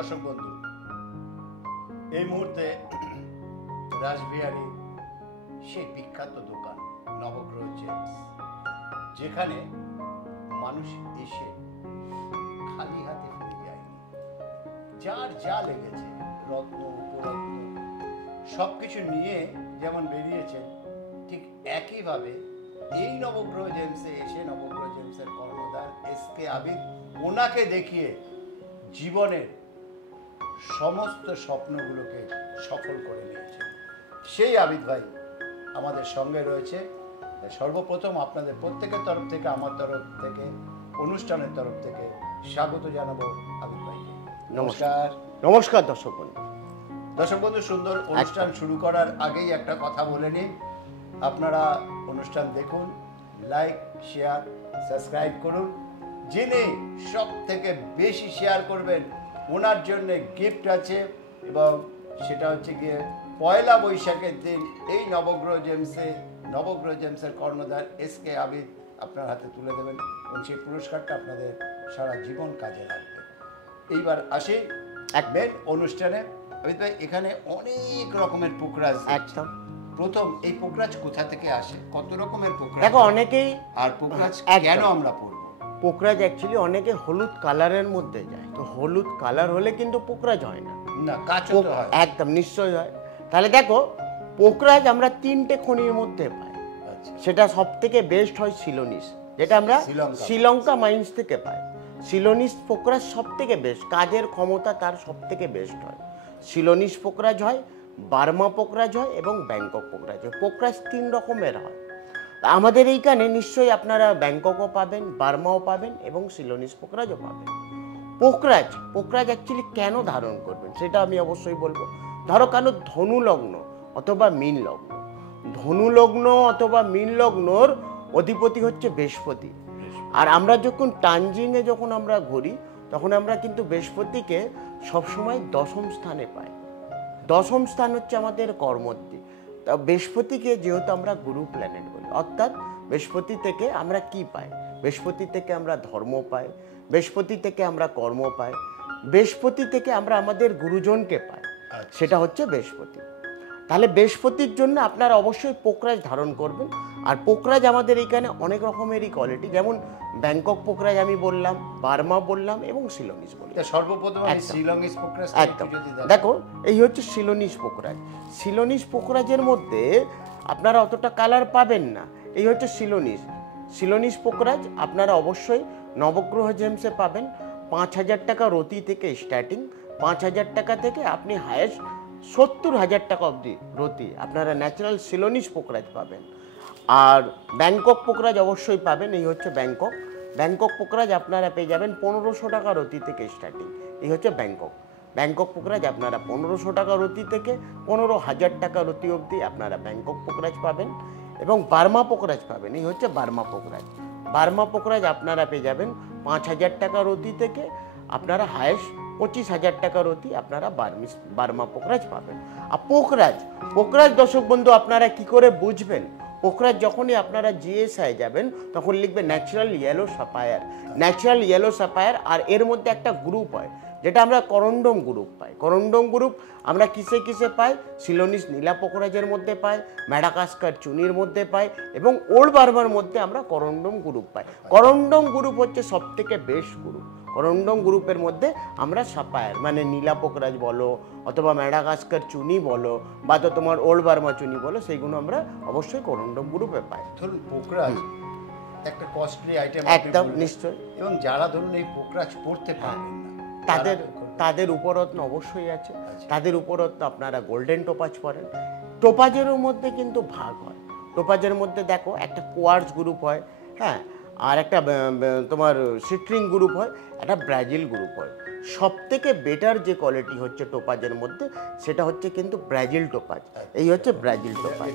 দর্শক বন্ধু, এই মুহূর্তে রাসবিহারী সেই বিখ্যাত দোকান নবগ্রহ জেমস, যেখানে মানুষ এসে খালি হাতে ফিরে যায়নি। যার যা লেগেছে, রত্ন উপরত্ন সবকিছু নিয়ে যেমন বেরিয়েছেন, ঠিক একইভাবে এই নবগ্রহ জেমসে এসে নবগ্রহ জেমসের কর্ণধার এসকে আবিদ ওনাকে দেখিয়ে জীবনের সমস্ত স্বপ্নগুলোকে সফল করে নিয়েছে। সেই আবিদ ভাই আমাদের সঙ্গে রয়েছে। সর্বপ্রথম আপনাদের প্রত্যেকের তরফ থেকে, আমার তরফ থেকে, অনুষ্ঠানের তরফ থেকে স্বাগত জানাবো আবিদ ভাইকে। নমস্কার। নমস্কার দর্শক বন্ধু। দর্শক বন্ধু, সুন্দর অনুষ্ঠান শুরু করার আগেই একটা কথা বলে নিন। আপনারা অনুষ্ঠান দেখুন, লাইক, শেয়ার, সাবস্ক্রাইব করুন। যিনি সব থেকে বেশি শেয়ার করবেন ওনার জন্য গিফট আছে, এবং সেটা হচ্ছে গিয়ে পয়লা বৈশাখের দিন এই নবগ্রহ জেমসের কর্ণধার এসকে আবিদ আপনার হাতে তুলে দেবেন, এবং সেই পুরস্কারটা আপনাদের সারা জীবন কাজে লাগবে। এইবার আসি মেন অনুষ্ঠানে। আবিদ ভাই, এখানে অনেক রকমের পোকরাজ। একদম। প্রথম, এই পোকরাজ কোথা থেকে আসে? কত রকমের পোকরাজ? দেখো, অনেকেই আর পোকরাজ কেন আমরা পড়বো? পোকরাজ অ্যাকচুয়ালি অনেকে হলুদ কালারের মধ্যে যায়, তো হলুদ কালার হলে কিন্তু পোকরাজ হয় না। না, কাঁচো তো হয়। একদম নিশ্চয়ই হয়। তাহলে দেখো, পোকরাজ আমরা তিনটে খনির মধ্যে পাই। সেটা সব থেকে বেস্ট হয় সিলোনিস, যেটা আমরা শ্রীলঙ্কা মাইন্স থেকে পাই। সিলোনিস পোকরাজ সব থেকে বেস্ট, কাজের ক্ষমতা তার সব থেকে বেস্ট হয়। সিলোনিস পোকরাজ হয়, বার্মা পোকরাজ হয় এবং ব্যাংকক পোকরাজ হয়। পোকরাজ তিন রকমের হয়। আমাদের এইখানে নিশ্চয়ই আপনারা ব্যাংককও পাবেন, বার্মাও পাবেন এবং সিলোনিস পোকরাজও পাবেন। পোকরাজ অ্যাকচুয়ালি কেন ধারণ করবেন সেটা আমি অবশ্যই বলবো। ধরো কেন ধনু লগ্ন অথবা মীন লগ্ন, ধনু লগ্ন অথবা মীন লগ্নর অধিপতি হচ্ছে বৃহস্পতি। আর আমরা যখন টানজিংয়ে যখন আমরা ঘুরি, তখন আমরা কিন্তু বৃহস্পতিকে সবসময় দশম স্থানে পাই। দশম স্থান হচ্ছে আমাদের কর্মদ্বী। তা বৃহস্পতিকে যেহেতু আমরা গুরু প্ল্যানেট বলি, অর্থাৎ বৃহস্পতি থেকে আমরা কি পাই? বৃহস্পতি থেকে আমরা ধর্ম পাই, বৃহস্পতি থেকে আমরা কর্ম পাই, বৃহস্পতি থেকে আমরা আমাদের গুরুজনকে পাই। সেটা হচ্ছে বৃহস্পতি। তাহলে বৃহস্পতির জন্য আপনারা অবশ্যই পোকরাজ ধারণ করবেন। আর পোকরাজ আমাদের এখানে অনেক রকমেরই কোয়ালিটি, যেমন ব্যাংকক পোকরাজ আমি বললাম, বার্মা বললাম এবং সিলোনিস বললাম। সর্বপ্রথম সিলোনিস পোকরাজ একদম। দেখো, এই হচ্ছে সিলোনিস পোকরাজ। সিলোনিস পোকরাজের মধ্যে আপনারা অতটা কালার পাবেন না। এই হচ্ছে সিলোনিস পোকরাজ। আপনারা অবশ্যই নবগ্রহ জেমসে পাবেন। 5,000 টাকা রতি থেকে স্টার্টিং, 5,000 টাকা থেকে আপনি হায়েস্ট 70,000 টাকা অবধি রতি আপনারা ন্যাচারাল সিলোনিস পোকরাজ পাবেন। আর ব্যাংকক পোকরাজ অবশ্যই পাবেন। এই হচ্ছে ব্যাংকক পোকরাজ আপনারা পেয়ে যাবেন 1,500 টাকা রতি থেকে স্টার্টিং। এই হচ্ছে ব্যাংকক পোকরাজ আপনারা 1,500 টাকা রতি থেকে 15,000 টাকা রতি অবধি আপনারা ব্যাংকক পোকরাজ পাবেন। এবং বার্মা পোকরাজ পাবেন। এই হচ্ছে বার্মা পোকরাজ আপনারা পেয়ে যাবেন 5,000 টাকা রতি থেকে আপনারা হায়েস্ট 25,000 টাকা রতি আপনারা বার্মা পোকরাজ পাবেন। আর পোকরাজ দর্শক বন্ধু, আপনারা কি করে বুঝবেন? পোকরাজ যখনই আপনারা জিএসআই যাবেন, তখন লিখবে ন্যাচারাল ইয়েলো সাপায়ার। আর এর মধ্যে একটা গ্রুপ হয় যেটা আমরা করন্ডম গ্রুপ পাই। করন্ডম গ্রুপ আমরা কিসে পাই? সিলোনিস নীলা পোকরাজের মধ্যে পাই, ম্যাডাগাস্কার চুনির মধ্যে পাই, এবং ওল্ড বার্মার মধ্যে আমরা করন্ডম গ্রুপ পাই। করন্ডম গ্রুপ হচ্ছে সব থেকে বেস্ট গ্রুপ। করন্ডম গ্রুপের মধ্যে আমরা সাপায়ার মানে নীলা পোকরাজ বলো, অথবা ম্যাডাগাস্কার চুনি বলো, বা তো তোমার ওল্ড বার্মা চুনি বলো, সেইগুলো আমরা অবশ্যই করন্ডম গ্রুপে পাই। ধরুন পোকরাজ একটা কস্টলি আইটেম, একদম নিশ্চয়। এবং যারা ধরুন এই পোকরাজ পড়তে পারবেন না, তাদের উপরত্ন অবশ্যই আছে। তাদের উপরত্ন আপনারা গোল্ডেন টোপাজ পড়েন। টোপাজেরও মধ্যে কিন্তু ভাগ হয়। টোপাজের মধ্যে দেখো, একটা কোয়ার্টজ গ্রুপ হয়, হ্যাঁ, আর একটা তোমার সিট্রিং গ্রুপ হয়, একটা ব্রাজিল গ্রুপ হয়। সব থেকে বেটার যে কোয়ালিটি হচ্ছে টোপাজের মধ্যে, সেটা হচ্ছে কিন্তু ব্রাজিল টোপাজ। এই হচ্ছে ব্রাজিল টোপাজ,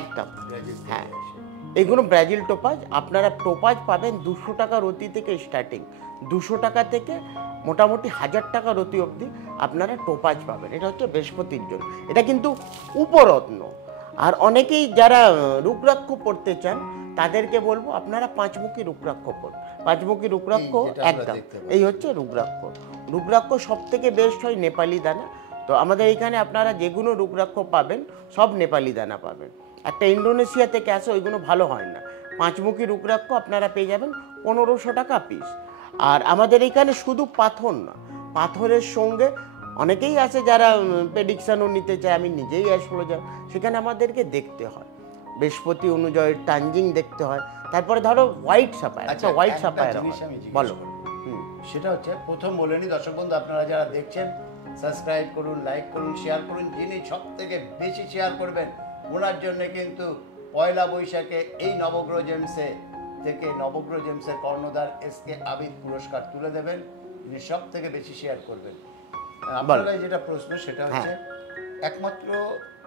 একদম। হ্যাঁ, এইগুলো ব্রাজিল টোপাজ। আপনারা টোপাজ পাবেন 200 টাকা রতি থেকে স্টার্টিং। 200 টাকা থেকে মোটামুটি 1,000 টাকা রতি অবধি আপনারা টোপাজ পাবেন। এটা হচ্ছে বৃহস্পতির জন্য, এটা কিন্তু উপরত্ন। আর অনেকেই যারা রুদ্রাক্ষ পড়তে চান, তাদেরকে বলবো আপনারা 5মুখী রুদ্রাক্ষ পড়ুন। 5মুখী রুদ্রাক্ষ একদম, এই হচ্ছে রুদ্রাক্ষ। রুদ্রাক্ষ সব থেকে বেস্ট হয় নেপালি দানা। তো আমাদের এখানে আপনারা যেগুলো রুদ্রাক্ষ পাবেন সব নেপালি দানা পাবেন। একটা ইন্দোনেশিয়া থেকে আসে, ওইগুলো ভালো হয় না। 5মুখী রুদ্রাক্ষ আপনারা পেয়ে যাবেন 1500 টাকা পিস। আর আমাদের এখানে শুধু পাথর না, পাথরের সঙ্গে অনেকেই আছে যারা প্রেডিকশানও নিতে চায়। আমি নিজেই অ্যাস্ট্রোলজার, সেখানে আমাদেরকে দেখতে হয় বৃহস্পতি অনুযায়ী টাঞ্জিং দেখতে হয়। তারপরে ধরো হোয়াইট সাপায়ার, আচ্ছা, হোয়াইট একটা সাপায়ার জিনিস আমি জিজ্ঞেস বলো। করবো। সেটা হচ্ছে, প্রথম বলে নি দর্শক বন্ধু, আপনারা যারা দেখছেন সাবস্ক্রাইব করুন, লাইক করুন, শেয়ার করুন। যিনি সব থেকে বেশি শেয়ার করবেন ওনার জন্য কিন্তু পয়লা বৈশাখে এই নবগ্রহ জেমসে থেকে নবগ্রহ জেমসের কর্ণধার এসকে আবিদ পুরস্কার তুলে দেবেন। যিনি সব থেকে বেশি শেয়ার করবেন। আপনারা যেটা প্রশ্ন সেটা হচ্ছে, একমাত্র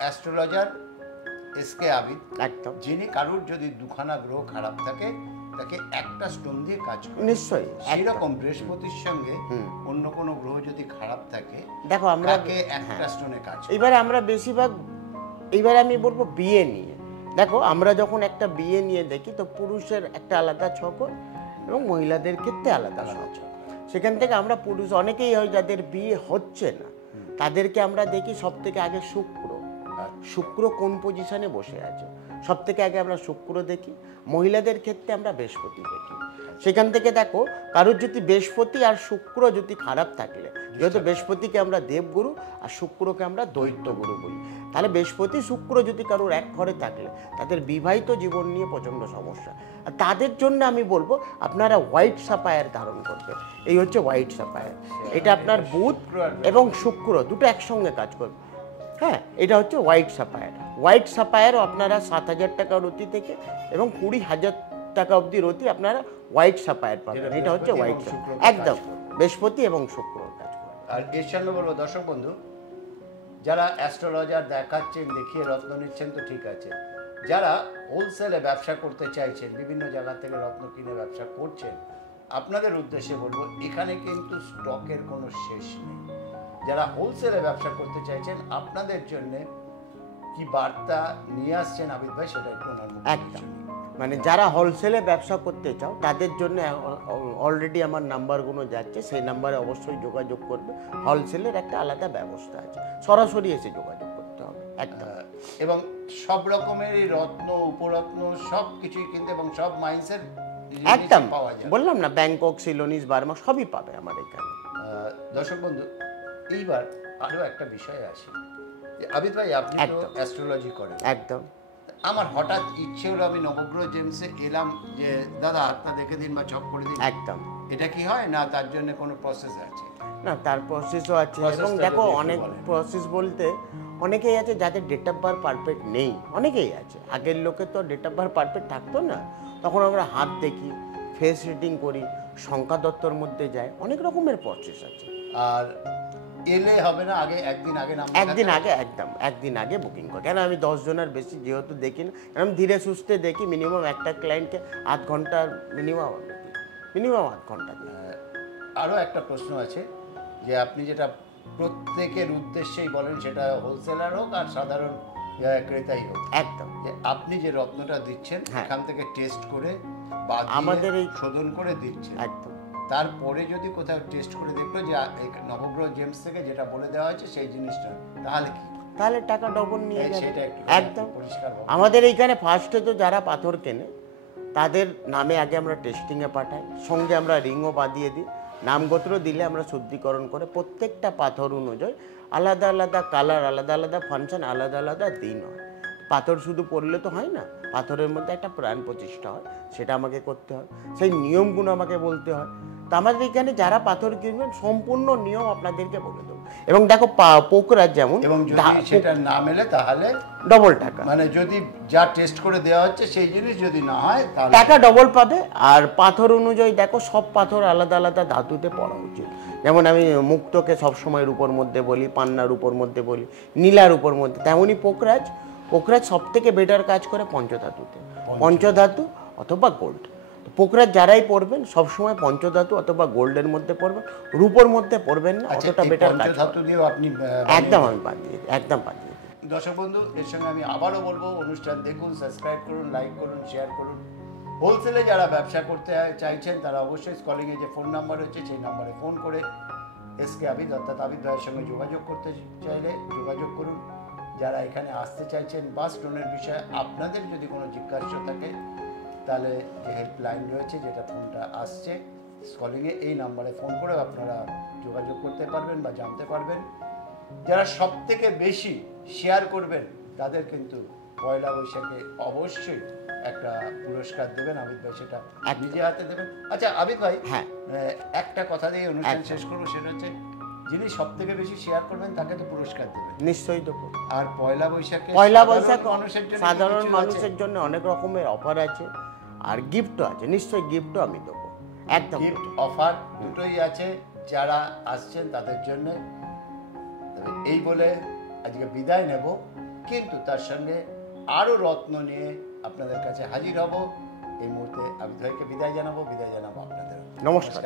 অ্যাস্ট্রোলজার এসকে আবিদ একদম, যিনি কারুর যদি দুখানা গ্রহ খারাপ থাকে তাকে একটা স্টোন দিয়ে কাজ করে। নিশ্চয়ই সেরকম বৃহস্পতির সঙ্গে অন্য কোনো গ্রহ যদি খারাপ থাকে, দেখো আমরা তাকে একটা স্টোনে কাজ করে। এবারে আমরা বেশিরভাগ, এবারে আমি বলবো বিয়ে নিয়ে। দেখো আমরা যখন একটা বিয়ে নিয়ে দেখি তো পুরুষের একটা আলাদা ছক হয় এবং মহিলাদের ক্ষেত্রে আলাদা ছক। সেখান থেকে আমরা পুরুষ অনেকেই হয় যাদের বিয়ে হচ্ছে না, তাদেরকে আমরা দেখি সব থেকে আগে শুক্র কোন পজিশনে বসে আছে, সব থেকে আগে আমরা শুক্র দেখি। মহিলাদের ক্ষেত্রে আমরা বৃহস্পতি দেখি। সেখান থেকে দেখো কারোর যদি বৃহস্পতি আর শুক্র যদি খারাপ থাকলে, যেহেতু বৃহস্পতিকে আমরা দেবগুরু আর শুক্রকে আমরা দৈত্যগুরু বলি, তাহলে বৃহস্পতি শুক্র যদি কারোর এক ঘরে থাকলে তাদের বিবাহিত জীবন নিয়ে প্রচণ্ড সমস্যা। আর তাদের জন্য আমি বলবো আপনারা হোয়াইট সাপায়ার ধারণ করবেন। এই হচ্ছে হোয়াইট সাপায়ার। এটা আপনার বুধ এবং শুক্র দুটো একসঙ্গে কাজ করবে। হ্যাঁ, এটা হচ্ছে হোয়াইট সাপায়ার। হোয়াইট সাপায়ারও আপনারা 7000 টাকা রতি থেকে এবং 20,000 টাকা অবধি রতি আপনারা হোয়াইট সাপায়ার পাবেন। এটা হচ্ছে হোয়াইট সাপায়ার, একদম বৃহস্পতি এবং শুক্র কাজ করে। আর এর সঙ্গে বলবো দর্শক বন্ধু, যারা অ্যাস্ট্রোলজার দেখাচ্ছেন, দেখিয়ে রত্ন নিচ্ছেন তো ঠিক আছে, যারা হোলসেলে ব্যবসা করতে চাইছেন, বিভিন্ন জায়গা থেকে রত্ন কিনে ব্যবসা করছেন, আপনাদের উদ্দেশ্যে বলবো এখানে কিন্তু স্টকের কোনো শেষ নেই। যারা হোলসেলে ব্যবসা করতে চাইছেন আপনাদের জন্য কি বার্তা নিয়ে আসছেন আবিদ ভাই, সেটা একটু ওনার মুখে একদম, মানে যারা হোলসেলে ব্যবসা করতে চাও তাদের জন্য অলরেডি আমার নাম্বারগুলো যাচ্ছে, সেই নাম্বারে অবশ্যই যোগাযোগ করবে। হোলসেলের একটা আলাদা ব্যবস্থা আছে, সরাসরি এসে যোগাযোগ করতে হবে। একদম, এবং সব রকমেরই রত্ন, উপরত্ন সব কিছুই কিন্তু, এবং সব মাইন্সের একদম পাওয়া যায়। বললাম না, ব্যাংকক, সিলোনিস, বার্মা সবই পাবে আমার এখানে। দর্শক বন্ধু, এইবার আরো একটা বিষয় আছে। আবিদ ভাই, আপনি তো অ্যাস্ট্রোলজি করেন। একদম, আমার হঠাৎ ইচ্ছে হলো আমি নবগ্রহ জেমসে এলাম, যে দাদা হাতটা দেখে দিন বা চক করে দিন, একদম। এটা কি হয় না? তার জন্য কোনো প্রসেস আছে? না, তার প্রসেসও আছে। এবং দেখো অনেক প্রসেস বলতে অনেকেই আছে যাদের ডেট অফ বার্থ পারফেক্ট নেই, অনেকেই আছে। আগের লোকের তো ডেট অফ বার্থ পারফেক্ট থাকতো না, তখন আমরা হাত দেখি, ফেস রিডিং করি, সংখ্যা দত্তর মধ্যে যায়, অনেক রকমের প্রসেস আছে। আর এলে হবে না, আগে একদিন আগে নাম, একদিন আগে, একদম একদিন আগে বুকিং করি। কেন আমি 10 জনের বেশি যেহেতু দেখি না, আমি ধীরে সুস্থে দেখি। মিনিমাম একটা ক্লায়েন্টকে আধ ঘন্টার মিনিমাম 8 ঘন্টা দিই। আরও একটা প্রশ্ন আছে, যে আপনি যেটা প্রত্যেকের উদ্দেশ্যেই বলেন, সেটা হোলসেলার হোক আর সাধারণ ক্রেতাই হোক, একদম, যে আপনি যে রত্নটা দিচ্ছেন এখান থেকে টেস্ট করে আমাদের এই শোধন করে দিচ্ছেন, একদম। তারপরে যদি কোথাও টেস্ট করে দেখলো যে নবগ্রহ জেমস থেকে যেটা বলে দেওয়া হয়েছে সেই জিনিসটা, তাহলে কি? তাহলে টাকা ডবল নিয়ে যাবে। সেটা একটু একদম পরিষ্কার হবে। আমাদের এইখানে ফার্স্টে তো যারা পাথর কেনে তাদের নামে আগে আমরা টেস্টিংয়ে পাঠাই, সঙ্গে আমরা রিংও বাঁধিয়ে দিই। নামগোত্র দিলে আমরা শুদ্ধিকরণ করে প্রত্যেকটা পাথর অনুযায়ী আলাদা আলাদা কালার, আলাদা আলাদা ফাংশন, আলাদা আলাদা দিন হয়। পাথর শুধু পড়লে তো হয় না, পাথরের মধ্যে একটা প্রাণ প্রতিষ্ঠা হয়, সেটা আমাকে করতে হয়, সেই নিয়মগুলো আমাকে বলতে হয়। তো আমাদের এখানে যারা পাথর কিনবেন সম্পূর্ণ নিয়ম আপনাদেরকে বলে দেবো। এবং দেখো পোকরাজ যেমন, এবং যদি সেটা না মেলে তাহলে ডবল টাকা, মানে যদি যা টেস্ট করে দেওয়া হচ্ছে সেই জিনিস যদি না হয় তাহলে টাকা ডবল পাবে। আর পাথর অনুযায়ী দেখো সব পাথর আলাদা আলাদা ধাতুতে পড়া উচিত। যেমন আমি মুক্তকে সবসময় রূপোর মধ্যে বলি, পান্নার উপর মধ্যে বলি, নীলার উপর মধ্যে, তেমনই পোকরাজ সব থেকে বেটার কাজ করে পঞ্চধাতুতে, পঞ্চধাতু অথবা গোল্ড। পোকরাজ যারাই পড়বেন সবসময় পঞ্চধাতু অথবা গোল্ডের মধ্যে পড়বেন, রূপোর মধ্যে পড়বেন না, অতটা বেটার কাজ। পঞ্চধাতু দিয়েও আপনি একদম আমি বাদ দিয়ে, একদম বাদ দিয়ে। দর্শক বন্ধু, এর সঙ্গে আমি আবারও বলবো, অনুষ্ঠান দেখুন, সাবস্ক্রাইব করুন, লাইক করুন, শেয়ার করুন। হোলসেলে যারা ব্যবসা করতে চাইছেন তারা অবশ্যই স্কলিংয়ে যে ফোন নাম্বার হচ্ছে সেই নাম্বারে ফোন করে এসকে আবিদ অর্থাৎ আবিদ ভাইয়ের সঙ্গে যোগাযোগ করতে চাইলে যোগাযোগ করুন। যারা এখানে আসতে চাইছেন বা স্টোনের বিষয়ে আপনাদের যদি কোনো জিজ্ঞাসা থাকে তাহলে যে হেল্পলাইন রয়েছে, যেটা ফোনটা আসছে কলিংয়ে, এই নাম্বারে ফোন করে আপনারা যোগাযোগ করতে পারবেন বা জানতে পারবেন। যারা সব থেকে বেশি শেয়ার করবেন তাদের কিন্তু পয়লা বৈশাখে অবশ্যই একটা পুরস্কার দেবেন, আবিদ ভাই সেটা নিজে হাতে দেবেন। আচ্ছা আবিদ ভাই, হ্যাঁ, একটা কথা দিয়ে অনুষ্ঠান শেষ করবো, সেটা হচ্ছে যিনি সব থেকে বেশি শেয়ার করবেন তাকে তো পুরস্কার দেবেন। নিশ্চয়ই দেবো। আর পয়লা বৈশাখে সাধারণ মানুষের জন্য অনেক রকমের অফার আছে, আর গিফটও আছে, নিশ্চয়ই গিফটও আমি দেবো। একদম গিফট অফার দুটোই আছে যারা আসছেন তাদের জন্য। এই বলে আজকে বিদায় নেব, কিন্তু তার সঙ্গে আরো রত্ন নিয়ে আপনাদের কাছে হাজির হব। এই মুহূর্তে আবিদ ভাইকে বিদায় জানাবো আপনাদের। নমস্কার।